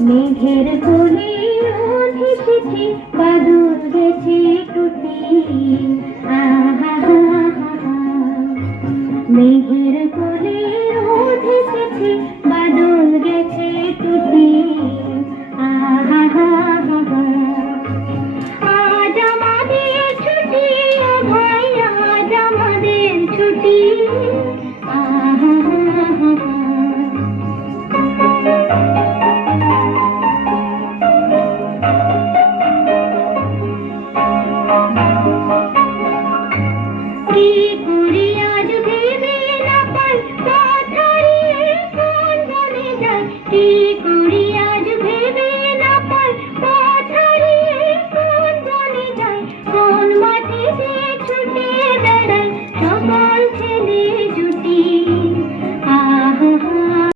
মেঘের কোলে রোদ এসেছে, বাদল গেছে টুটি। আহা হা হা হা। মেঘের কোলে রোদ এসেছে, বাদল